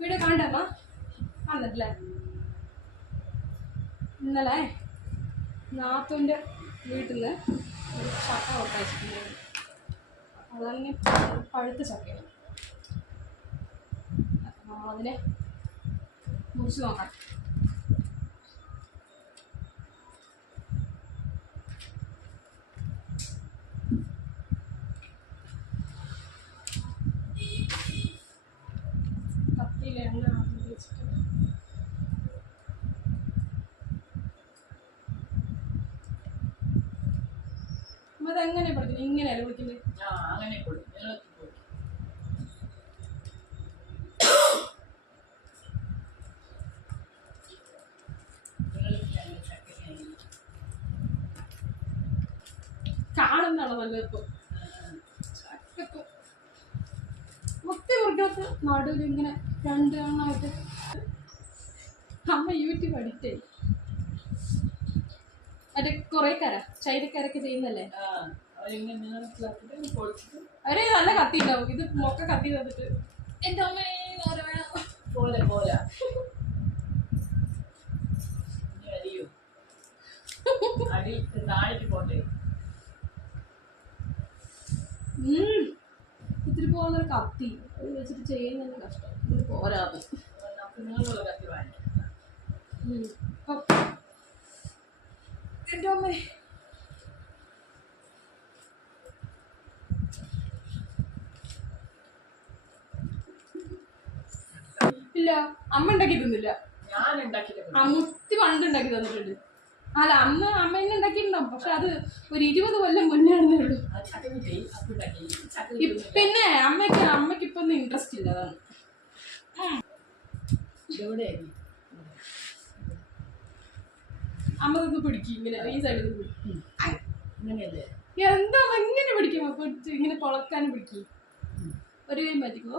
Video കണ്ടമ്മ കണ്ടിട്ടില്ലേ? ഇന്നലെ നാത്തൂന്റെ വീട്ടിൽ നിന്ന് ഒരു ചക്ക കൊടുത്തയച്ചിട്ടുണ്ടായിരുന്നു അതങ്ങനെ പഴുത്ത ചക്കയാണ്. നമ്മളതിനെ മുറിച്ച് നോക്കാം കത്തിയിൽ എണ്ണ ആദ്യം വെച്ചിട്ട് അമ്മ അതെങ്ങനെ പഠിക്കുന്നത് ഇങ്ങനെയല്ലേ വിളിക്കുന്നത് ആ അങ്ങനെ കാണുന്നതാണോ മുത്തി മുറിക്കകത്ത് നടുവിൽ ഇങ്ങനെ രണ്ട് എണ്ണമായിട്ട് അമ്മ യൂട്യൂബ് അഡിക്റ്റ് ആയി മറ്റേ കുറേ കര ചൈനക്കാരൊക്കെ ചെയ്യുന്നല്ലേ? അവർ നല്ല കത്തി ഉണ്ടാവും ഇത് മൊക്ക കത്തി തന്നിട്ട് എന്റെ അമ്മേ ഓരോ വേണം? പോലെ പോലെ. ഇനി അടി താഴേക്ക് പോട്ടെ. ഇത്തിരി പോകുന്നൊരു കത്തി. അത് വെച്ചിട്ട് ചെയ്യുന്നതിന് കഷ്ടം. പോരാതെ കത്തി വാങ്ങിക്കാം. ഇല്ല അമ്മ ഉണ്ടാക്കി തന്നില്ല. ഞാൻ അമ്മുത്തി പണ്ട് ഉണ്ടാക്കി തന്നിട്ടുണ്ട്. അല്ല അമ്മ അമ്മ തന്നെ ഉണ്ടാക്കിയിട്ടുണ്ടാവും. പക്ഷെ അത് ഒരു ഇരുപത് കൊല്ലം മുന്നേ ഉള്ളൂ. പിന്നെ അമ്മയ്ക്ക് അമ്മയ്ക്ക് ഇപ്പൊ ഒന്നും ഇൻട്രസ്റ്റ് ഇല്ല? അതാണ്. അമ്മ നിന്ന് പിടിക്കും ഇങ്ങനെ ഈ സൈഡിൽ നിന്ന് പിടിക്കും. ഇങ്ങനെയല്ലേ എന്താ ഇങ്ങനെ പിടിക്കും? പിടിച്ച് ഇങ്ങനെ പൊളക്കാനും പിടിക്കും. ഒരു കൈ മാറ്റിക്കോ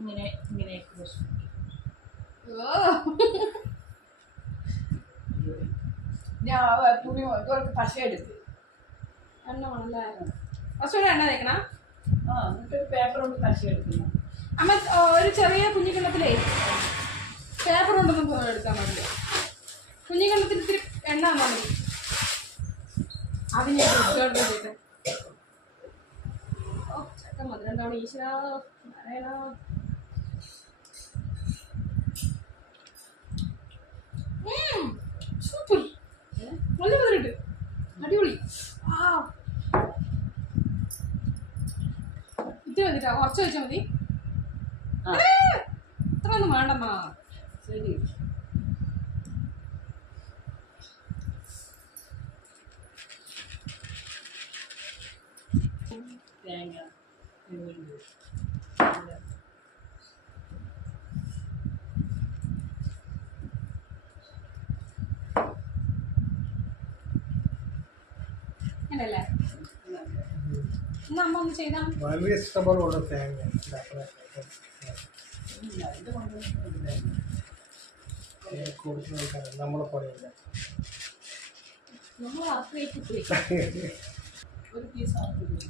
ഇങ്ങനെ ഇങ്ങനെ ഞാൻ തുണി പശ എടുത്ത്. എണ്ണ വേണല്ലേ കുറച്ചുകൂടെ എണ്ണ തേക്കണ? ആ എന്നിട്ട് പേപ്പർ കൊണ്ട് പശ എടുക്കുന്നു. അമ്മ ഒരു ചെറിയ കുഞ്ഞിക്കണ്ണത്തിലേ പേപ്പർ കൊണ്ടൊന്നും എടുക്കാൻ മതി കുഞ്ഞിക്കണ്ണത്തിൽ ഇത്തിരി എണ്ണ തന്നാൽ മതി. ചെയ്തേ ഓ ചക്ക ഈശ്വര? നാരായണ? സൂപ്പർ നല്ല മധുരമുണ്ട്. അടിപൊളി. ആ ഇത് മതിട്ടാ കുറച്ച് വെച്ചാൽ മതി. ഇത്ര ഒന്നും വേണ്ടമ്മ. ശരി. തേങ്ങ എന്നാ അമ്മ ഒന്ന് ചെയ്താൽ വളരെ ഇഷ്ടംപോലെ തേങ്ങ. നമ്മളെ പോലെയല്ല. നമ്മൾ ആശ്രയിച്ചു പോയി. ഒരു പീസ് ആക്കില്ല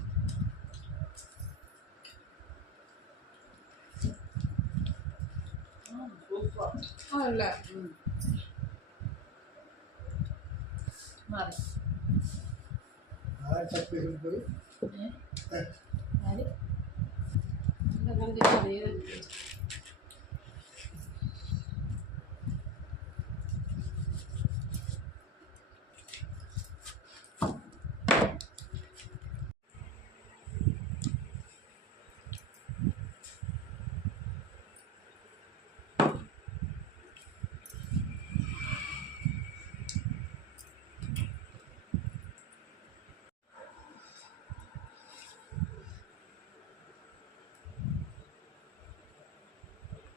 സൂപ്പർ. മാറി. ആ